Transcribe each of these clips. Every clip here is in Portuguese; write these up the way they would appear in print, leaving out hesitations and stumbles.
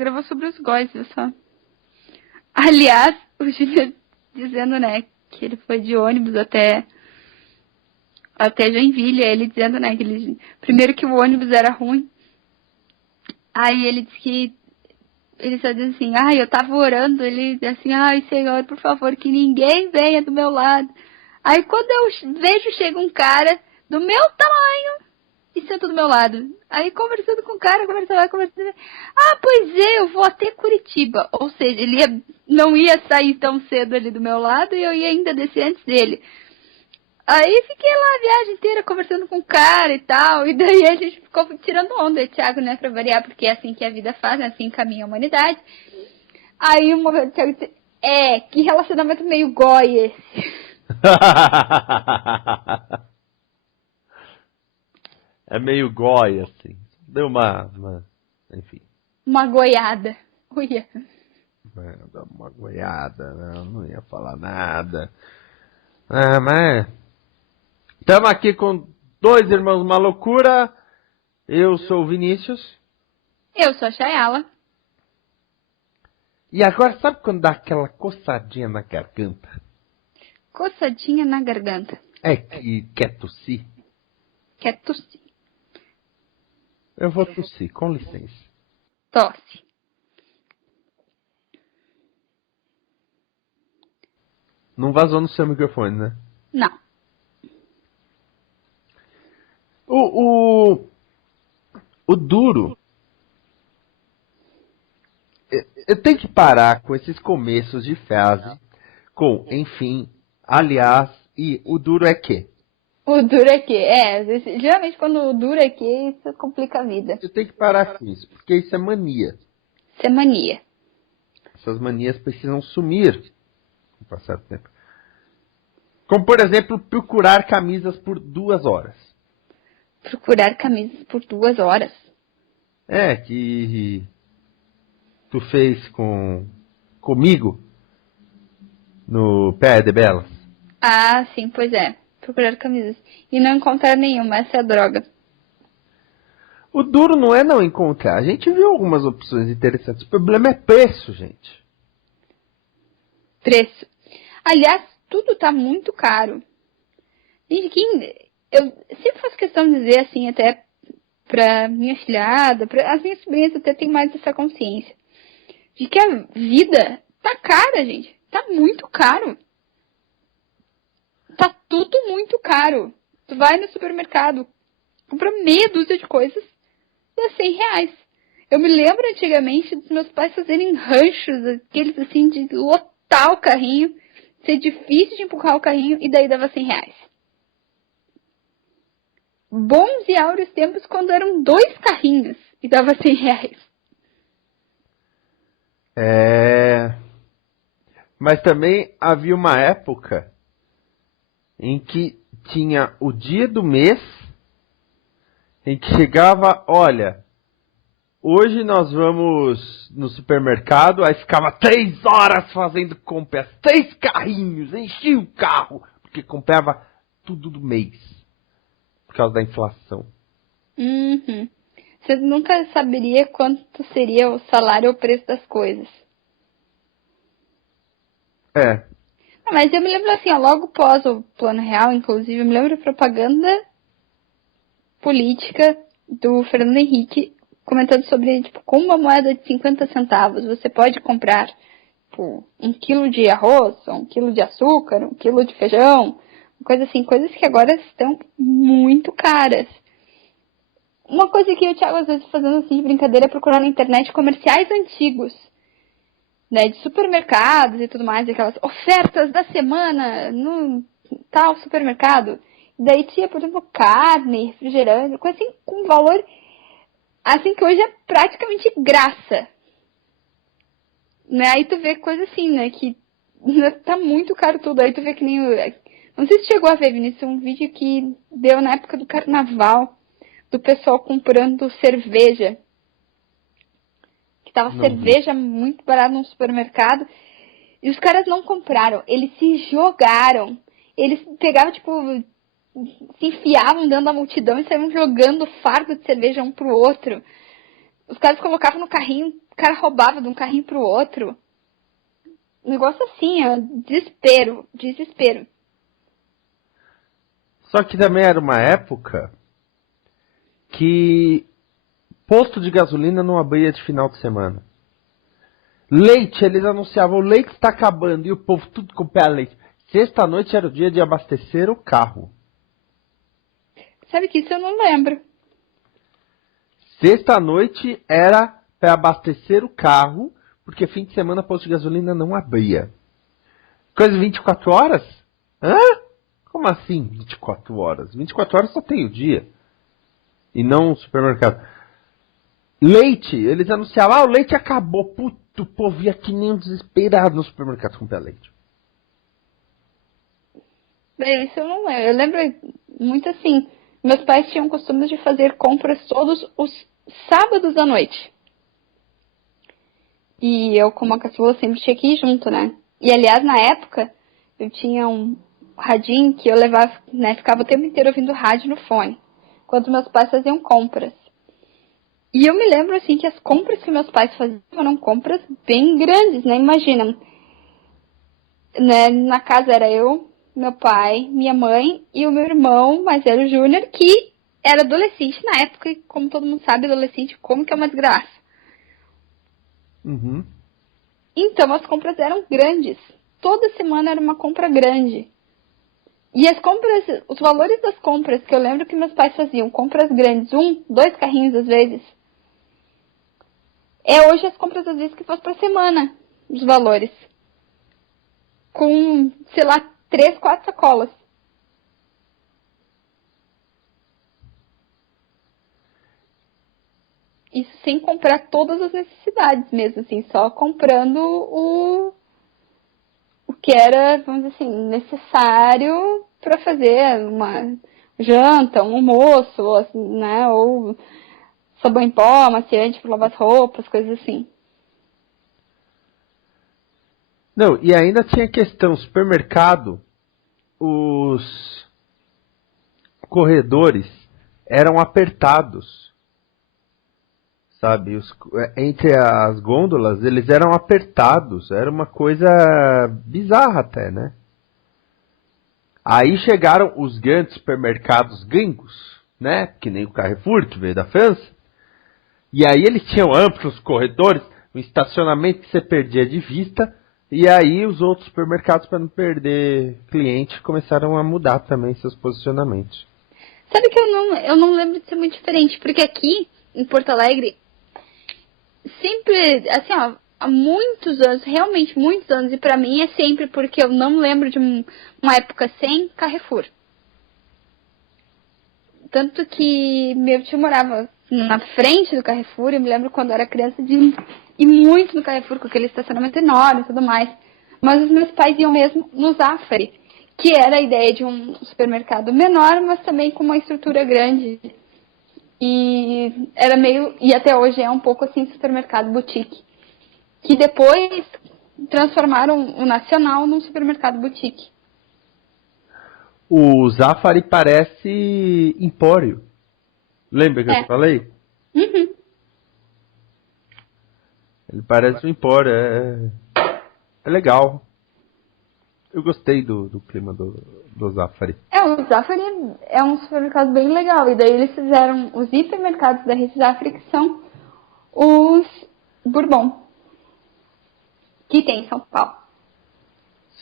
gravou sobre os góis, viu só? Aliás, o Júnior dizendo, né, que ele foi de ônibus até Joinville, ele dizendo, né, que primeiro que o ônibus era ruim, aí ele disse que, ele só diz assim, eu tava orando, ele diz assim, Senhor, por favor, que ninguém venha do meu lado. Aí quando eu vejo, chega um cara do meu tamanho e senta do meu lado. Aí conversando com o cara, conversando. Pois é, eu vou até Curitiba. Ou seja, ele não ia sair tão cedo ali do meu lado e eu ia ainda descer antes dele. Aí fiquei lá a viagem inteira conversando com o cara e tal. E daí a gente ficou tirando onda, Thiago, né, pra variar, porque é assim que a vida faz, é assim caminha a humanidade. Aí uma vez o Thiago disse, que relacionamento meio goi esse. É meio góia, assim. Deu enfim. Uma goiada. Uia. Deu uma goiada, não ia falar nada. Mas... Estamos aqui com dois irmãos uma loucura. Eu sou o Vinícius. Eu sou a Chayala. E agora, sabe quando dá aquela coçadinha na garganta? Coçadinha na garganta. Que quer tossir? Quer tossir. Eu vou tossir, com licença. Tosse. Não vazou no seu microfone, né? Não. O duro... Eu tenho que parar com esses começos de frase com, enfim, aliás, e o duro é que. O duro é que, geralmente quando o duro é que, isso complica a vida. Eu tenho que parar com isso, porque isso é mania. Isso é mania. Essas manias precisam sumir com o passar do tempo. Como, por exemplo, procurar camisas por 2 horas. Procurar camisas por 2 horas? Que tu fez comigo no Pé de Belas. Sim, pois é. Procurar camisas. E não encontrar nenhuma, essa é a droga. O duro não é não encontrar. A gente viu algumas opções interessantes. O problema é preço, gente. Preço. Aliás, tudo tá muito caro. Gente, eu sempre faço questão de dizer assim, até pra minha filhada, as minhas sobrinhas até têm mais essa consciência. De que a vida tá cara, gente. Tá muito caro. Tá tudo muito caro. Tu vai no supermercado, compra meia dúzia de coisas e é R$100. Eu me lembro antigamente dos meus pais fazerem ranchos, aqueles assim, de lotar o carrinho, ser difícil de empurrar o carrinho e daí dava R$100. Bons e áureos tempos quando eram 2 carrinhos e dava R$100. Mas também havia uma época em que tinha o dia do mês, em que chegava, olha, hoje nós vamos no supermercado, aí ficava 3 horas fazendo compras, 3 carrinhos, enchia o carro, porque comprava tudo do mês, por causa da inflação. Uhum. Você nunca saberia quanto seria o salário ou o preço das coisas. Mas eu me lembro assim, logo pós o Plano Real, inclusive, eu me lembro da propaganda política do Fernando Henrique comentando sobre, como uma moeda de 50 centavos você pode comprar 1 quilo de arroz, 1 quilo de açúcar, 1 quilo de feijão, coisa assim, coisas que agora estão muito caras. Uma coisa que eu, Thiago, às vezes fazendo assim de brincadeira é procurar na internet comerciais antigos, né, de supermercados e tudo mais, aquelas ofertas da semana no tal supermercado. Daí tinha, por exemplo, carne, refrigerante, coisa assim com valor, assim, que hoje é praticamente graça. Né? Aí tu vê coisa assim, né, que tá muito caro tudo. Aí tu vê que nem não sei se chegou a ver, Vinícius, um vídeo que deu na época do carnaval, do pessoal comprando cerveja. Que tava cerveja muito barata num supermercado. E os caras não compraram, eles se jogaram. Eles pegavam, se enfiavam dentro da multidão e saíam jogando fardo de cerveja um pro outro. Os caras colocavam no carrinho, o cara roubava de um carrinho pro outro. Um negócio assim, ó, desespero, desespero. Só que também era uma época que posto de gasolina não abria de final de semana. Leite, eles anunciavam, o leite está acabando e o povo tudo com pé a leite. Sexta-noite era o dia de abastecer o carro. Sabe que isso eu não lembro. Sexta-noite era para abastecer o carro, porque fim de semana posto de gasolina não abria. Coisa de 24 horas? Hã? Como assim 24 horas? 24 horas só tem o dia. E não o supermercado. Leite, eles anunciavam, o leite acabou. Puto, o povo ia que nem um desesperado no supermercado comprar leite. Bem, isso eu não lembro. Eu lembro muito assim. Meus pais tinham o costume de fazer compras todos os sábados à noite. E eu, como a caçula, sempre tinha que ir junto, né? E, aliás, na época, eu tinha um radinho que eu levava, né? Ficava o tempo inteiro ouvindo rádio no fone. Enquanto meus pais faziam compras. E eu me lembro, assim, que as compras que meus pais faziam eram compras bem grandes, né? Imagina, né? Na casa era eu, meu pai, minha mãe e o meu irmão, mais velho, Júnior, que era adolescente na época. E como todo mundo sabe, adolescente, como que é uma desgraça. Uhum. Então, as compras eram grandes. Toda semana era uma compra grande. E as compras, os valores das compras, que eu lembro que meus pais faziam, compras grandes, 1, 2 carrinhos às vezes. É hoje as compras às vezes que faz pra semana, os valores. Com, sei lá, 3, 4 sacolas. Isso sem comprar todas as necessidades mesmo, assim, só comprando o que era, vamos dizer assim, necessário para fazer uma janta, um almoço, né, ou sabão em pó, amaciante para lavar as roupas, coisas assim. Não, e ainda tinha questão, supermercado, os corredores eram apertados, sabe? Entre as gôndolas, eles eram apertados, era uma coisa bizarra até, né? Aí chegaram os grandes supermercados gringos, né? Que nem o Carrefour, que veio da França. E aí eles tinham amplos corredores, um estacionamento que você perdia de vista. E aí os outros supermercados, para não perder cliente, começaram a mudar também seus posicionamentos. Sabe que eu não lembro de ser muito diferente, porque aqui, em Porto Alegre, sempre, assim, ó, há muitos anos, realmente muitos anos, e pra mim é sempre porque eu não lembro de uma época sem Carrefour. Tanto que meu tio morava na frente do Carrefour, eu me lembro quando eu era criança de ir muito no Carrefour, com aquele estacionamento enorme e tudo mais. Mas os meus pais iam mesmo no Zafari, que era a ideia de um supermercado menor, mas também com uma estrutura grande. E era meio, e até hoje é um pouco assim, supermercado boutique. Que depois transformaram o Nacional num supermercado boutique. O Zafari parece Empório. Lembra que eu te falei? Uhum. Ele parece um Empório, é legal. Eu gostei do clima do Zafari. O Zafari é um supermercado bem legal. E daí eles fizeram os hipermercados da Rede Zafari, que são os Bourbon, que tem em São Paulo.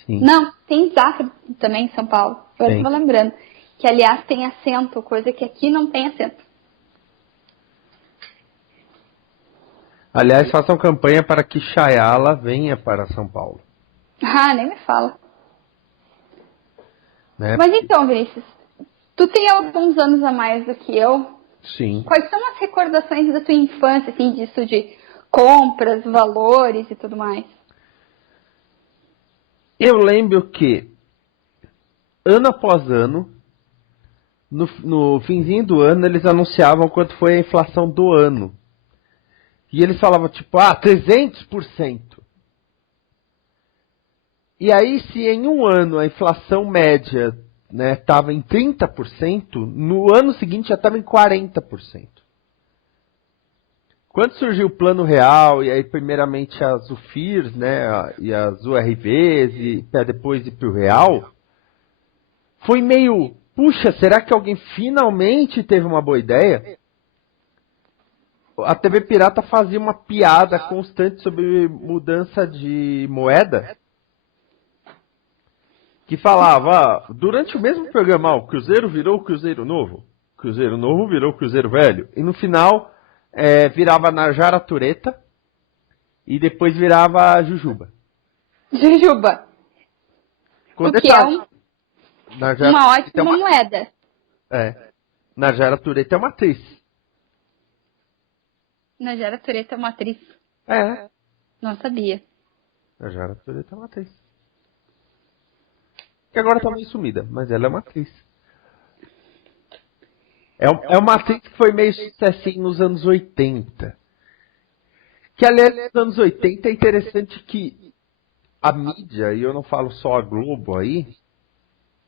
Sim. Não, tem Zafari também em São Paulo. Agora eu estava lembrando. Que, aliás, tem assento, coisa que aqui não tem assento. Aliás, façam campanha para que Chayala venha para São Paulo. Ah, nem me fala. Né? Mas então, Vinícius, tu tem alguns anos a mais do que eu. Sim. Quais são as recordações da tua infância, assim, disso de compras, valores e tudo mais? Eu lembro que, ano após ano, no finzinho do ano, eles anunciavam quanto foi a inflação do ano. E eles falavam, tipo, 300%. E aí, se em um ano a inflação média estava em 30%, no ano seguinte já estava em 40%. Quando surgiu o Plano Real, e aí primeiramente as UFIRs, né, e as URVs, e para depois ir para o Real, foi meio, puxa, será que alguém finalmente teve uma boa ideia? A TV Pirata fazia uma piada constante sobre mudança de moeda, que falava, durante o mesmo programa, o Cruzeiro virou o Cruzeiro Novo, o Cruzeiro Novo virou o Cruzeiro Velho, e no final virava Najara Tureta, e depois virava Jujuba. Jujuba. Com O que detalhe, uma ótima moeda. Najara Tureta é uma atriz. Najara Tureta é uma atriz. Não sabia. Najara Tureta é uma atriz. Que agora tá meio sumida, mas ela é uma atriz. É uma atriz que foi meio sucessinho nos anos 80. Que, aliás, nos anos 80 é interessante que a mídia, e eu não falo só a Globo aí,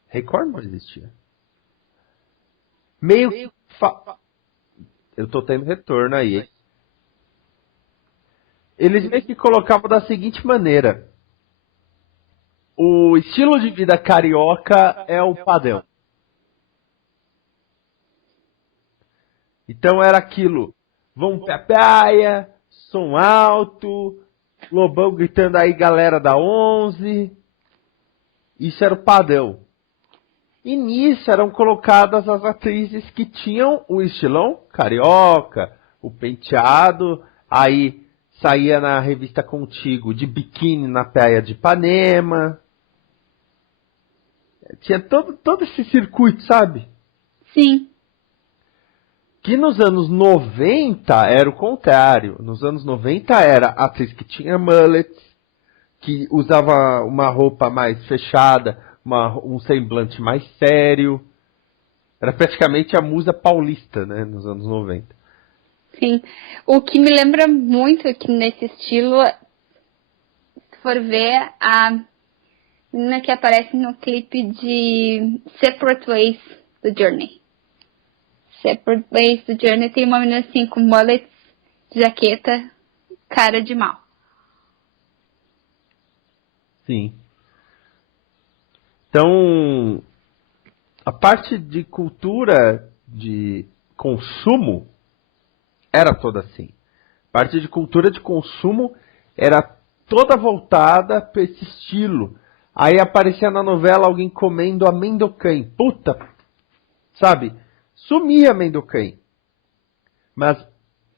Record não existia. Meio que... Eu tô tendo retorno aí, hein? Eles meio que colocavam da seguinte maneira. O estilo de vida carioca é o padrão. Então era aquilo. Vamos pra praia, som alto, Lobão gritando aí galera da 11. Isso era o padrão. E nisso eram colocadas as atrizes que tinham o estilão carioca, o penteado, aí saía na revista Contigo de biquíni na praia de Ipanema. Tinha todo esse circuito, sabe? Sim. Que nos anos 90 era o contrário. Nos anos 90 era a atriz que tinha mullet, que usava uma roupa mais fechada, um semblante mais sério. Era praticamente a musa paulista, né, nos anos 90. Sim. O que me lembra muito aqui nesse estilo, se for ver a menina que aparece no clipe de Separate Ways do Journey. Separate Ways do Journey tem uma menina assim com mullets, jaqueta, cara de mal. Sim. Então, a parte de cultura de consumo era toda assim. A parte de cultura de consumo era toda voltada para esse estilo. Aí aparecia na novela alguém comendo amendoim. Puta! Sabe? Sumia amendoim. Mas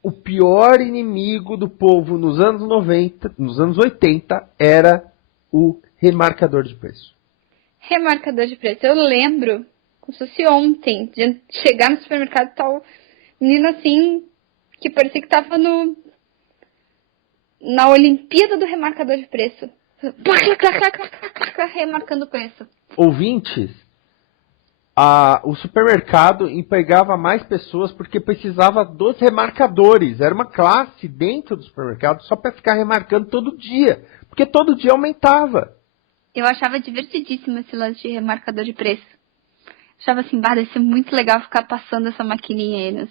o pior inimigo do povo nos anos 90, nos anos 80, era o remarcador de preço. Remarcador de preço. Eu lembro, como se fosse ontem, de chegar no supermercado e tal, menino assim, que parecia que tava na Olimpíada do remarcador de preço. Remarcando o preço. Ouvintes, o supermercado empregava mais pessoas porque precisava dos remarcadores. Era uma classe dentro do supermercado só para ficar remarcando todo dia. Porque todo dia aumentava. Eu achava divertidíssimo esse lance de remarcador de preço. Achava assim, deve ser muito legal ficar passando essa maquininha aí.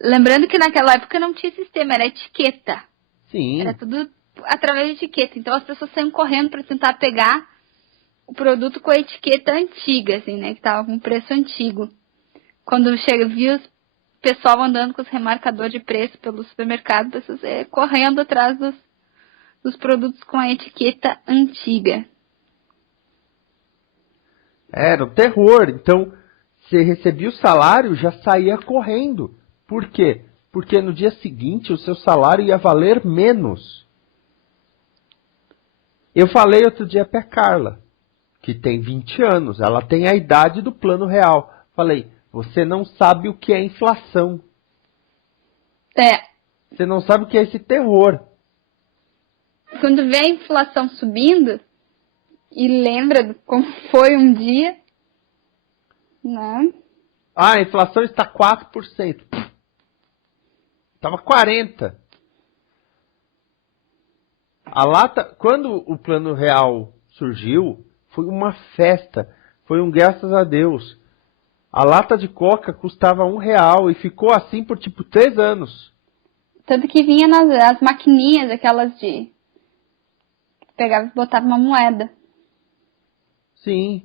Lembrando que naquela época não tinha sistema, era etiqueta. Sim. Era tudo através de etiqueta. Então as pessoas saíam correndo para tentar pegar o produto com a etiqueta antiga, assim, né? Que tava com preço antigo. Quando viu o pessoal andando com os remarcadores de preço pelo supermercado, pessoas correndo atrás dos produtos com a etiqueta antiga. Era um terror. Então, você recebia o salário, já saía correndo. Por quê? Porque no dia seguinte o seu salário ia valer menos. Eu falei outro dia para a Carla, que tem 20 anos. Ela tem a idade do Plano Real. Falei, você não sabe o que é inflação. Você não sabe o que é esse terror. Quando vê a inflação subindo, e lembra de como foi um dia, né? A inflação está 4%. Estava 40%. Quando o Plano Real surgiu, foi uma festa. Foi um graças a Deus. A lata de coca custava R$1 e ficou assim por 3 anos. Tanto que vinha nas as maquininhas, aquelas de... Pegava e botava uma moeda. Sim.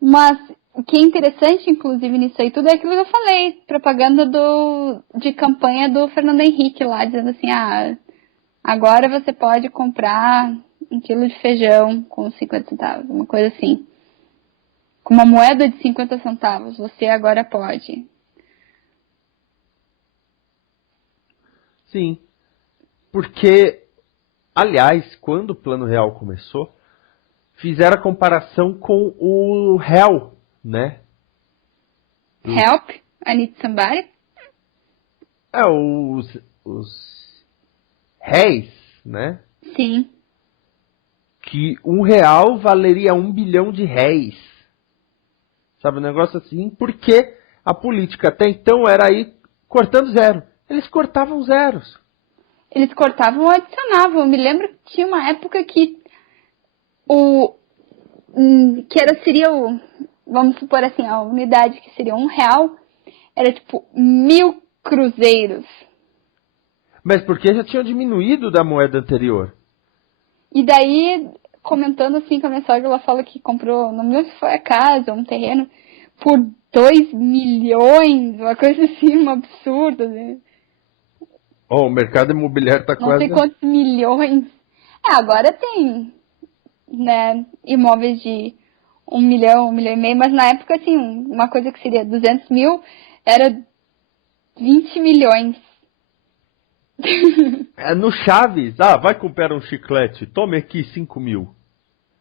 Mas o que é interessante, inclusive, nisso aí tudo é aquilo que eu falei. Propaganda de campanha do Fernando Henrique lá, dizendo assim, agora você pode comprar 1 quilo de feijão com 50 centavos, uma coisa assim. Com uma moeda de 50 centavos, você agora pode. Sim. Porque, aliás, quando o Plano Real começou, fizeram a comparação com o réu, né? Help, I need somebody. Os réis, né? Sim. Que R$ 1 valeria 1 bilhão de réis. Sabe, um negócio assim, porque a política até então era aí cortando zero. Eles cortavam zeros. Eles cortavam ou adicionavam. Eu me lembro que tinha uma época que seria vamos supor assim, a unidade que seria R$ 1, era tipo 1.000 cruzeiros. Mas porque já tinham diminuído da moeda anterior. E daí, comentando assim com a minha sogra, ela fala que comprou, não me lembro se foi a casa, um terreno, por 2 milhões, uma coisa assim, um absurdo, né? Oh, o mercado imobiliário está Não quase... sei quantos milhões. Agora tem, né, imóveis de 1 milhão, 1,5 milhão, mas na época, assim, uma coisa que seria 200 mil era 20 milhões. É, no Chaves, vai comprar um chiclete, tome aqui 5 mil.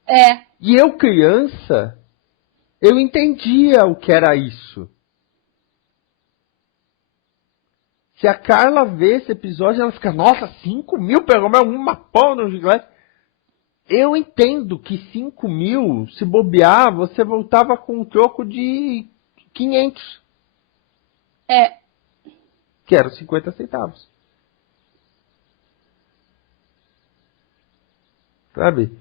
É. E eu, criança, eu entendia o que era isso. Se a Carla vê esse episódio, ela fica, nossa, 5 mil? Pegou uma pão no chiclete. Eu entendo que 5 mil, se bobear, você voltava com um troco de 500. É. Que eram 50 centavos. Sabe?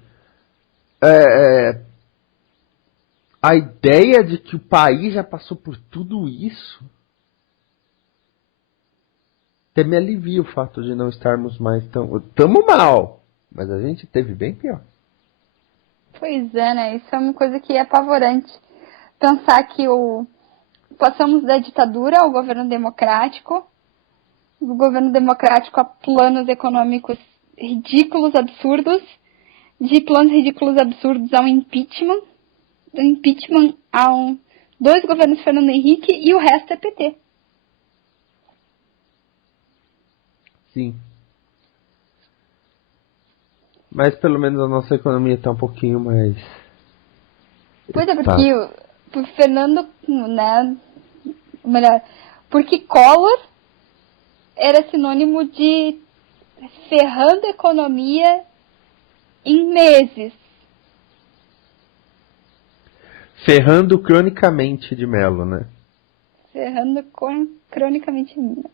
A ideia de que o país já passou por tudo isso até me alivia o fato de não estarmos mais tão... Tamo mal, mas a gente teve bem pior. Pois é, né? Isso é uma coisa que é apavorante. Pensar que passamos da ditadura ao governo democrático, do governo democrático a planos econômicos ridículos, absurdos, de planos ridículos, absurdos ao impeachment, do impeachment a 2 governos Fernando Henrique e o resto é PT. Sim. Mas pelo menos a nossa economia está um pouquinho mais... Pois é, porque o Fernando, né, melhor, porque Collor era sinônimo de ferrando a economia em meses. Ferrando cronicamente de Mello, né? Ferrando cronicamente em meses.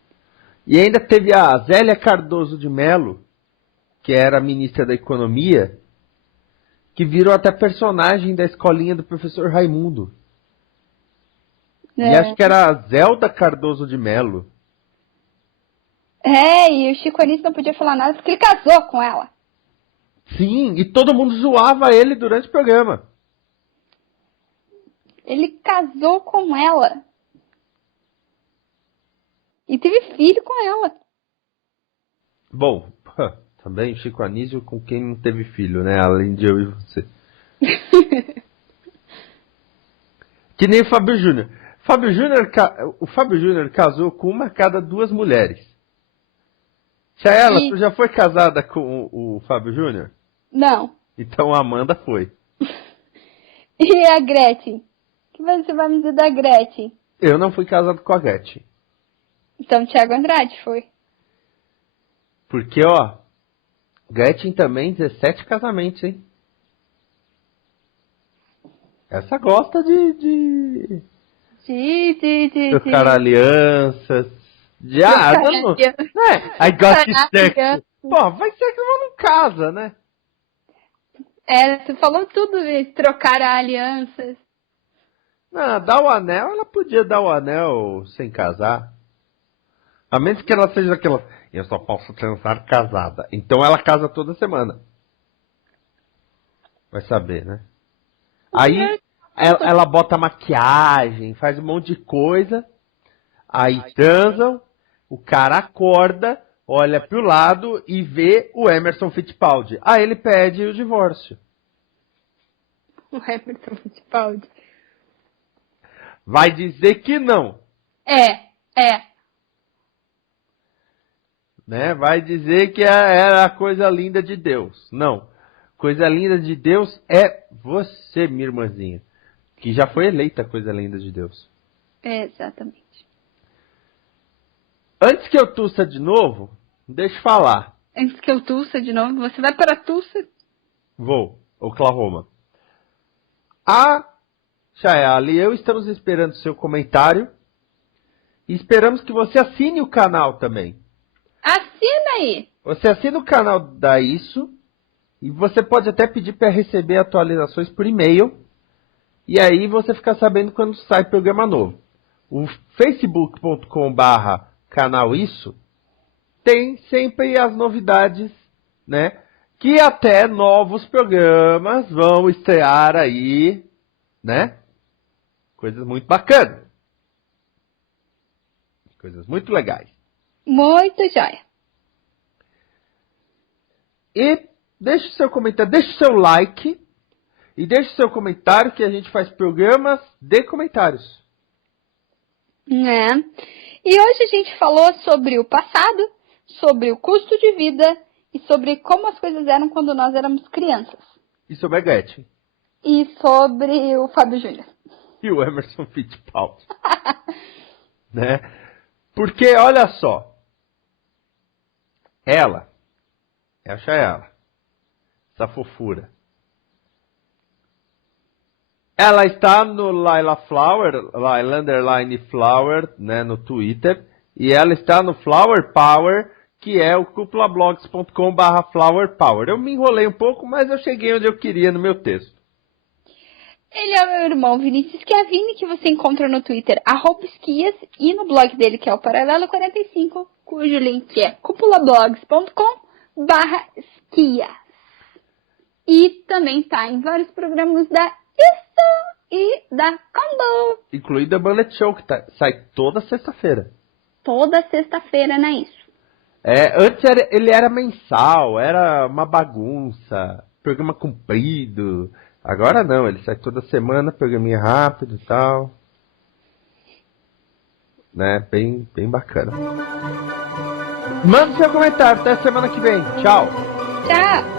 E ainda teve a Zélia Cardoso de Mello, que era ministra da Economia, que virou até personagem da escolinha do professor Raimundo. E acho que era a Zelda Cardoso de Mello. E o Chico Anísio não podia falar nada porque ele casou com ela. Sim, e todo mundo zoava ele durante o programa. Ele casou com ela. E teve filho com ela. Bom, também Chico Anísio com quem não teve filho, né? Além de eu e você. Que nem o Fábio Júnior. O Fábio Júnior casou com uma a cada 2 mulheres. Tu já foi casada com o Fábio Júnior? Não. Então a Amanda foi. E a Gretchen? O que você vai me dizer da Gretchen? Eu não fui casado com a Gretchen. Então Thiago Andrade foi. Porque, Gretchen também, 17 casamentos, hein? Essa gosta de trocar alianças. I got sexo. Pô, vai ser que ela não casa, né? Você falou tudo de trocar alianças. Não, dar o anel, ela podia dar o anel sem casar. A menos que ela seja aquela... Eu só posso transar casada. Então ela casa toda semana. Vai saber, né? Aí ela bota maquiagem, faz um monte de coisa. Aí transam, o cara acorda, olha pro lado e vê o Emerson Fittipaldi. Aí ele pede o divórcio. O Emerson Fittipaldi. Vai dizer que não. É. Né? Vai dizer que era a coisa linda de Deus. Não. Coisa linda de Deus é você, minha irmãzinha. Que já foi eleita coisa linda de Deus. É, exatamente. Antes que eu tussa de novo, deixa eu falar. Antes que eu tussa de novo, você vai para a Tulsa? Vou, Oklahoma. A Chayala e eu estamos esperando seu comentário. E esperamos que você assine o canal também. Assina aí! Você assina o canal da Isso. E você pode até pedir para receber atualizações por e-mail. E aí você fica sabendo quando sai programa novo. O facebook.com/canal Isso tem sempre as novidades, né? Que até novos programas vão estrear aí, né? Coisas muito bacanas. Coisas muito legais. Muito joia. E deixe seu comentário, deixe seu like e deixe seu comentário que a gente faz programas de comentários. Né? E hoje a gente falou sobre o passado, sobre o custo de vida e sobre como as coisas eram quando nós éramos crianças. E sobre a Gretchen. E sobre o Fábio Júnior. E o Emerson Fittipaldi. Né? Porque, olha só. Ela é a Chayala. Essa fofura. Ela está no Laila Flower, Laila Underline Flower, né, no Twitter. E ela está no Flower Power, que é o cupulablogs.com/Flower Power. Eu me enrolei um pouco, mas eu cheguei onde eu queria no meu texto. Ele é o meu irmão Vinícius Schiavini, que você encontra no Twitter, @esquias, e no blog dele, que é o Paralelo 45, cujo link é cupulablogs.com/esquias. E também tá em vários programas da Isso e da Combo. Incluído a Bullet Show, que sai toda sexta-feira. Toda sexta-feira na Isso. Antes ele era mensal, era uma bagunça, programa comprido. Agora não, ele sai toda semana, programinha rápido e tal. Né, bem bacana. Manda seu comentário, até semana que vem. Tchau. Tchau.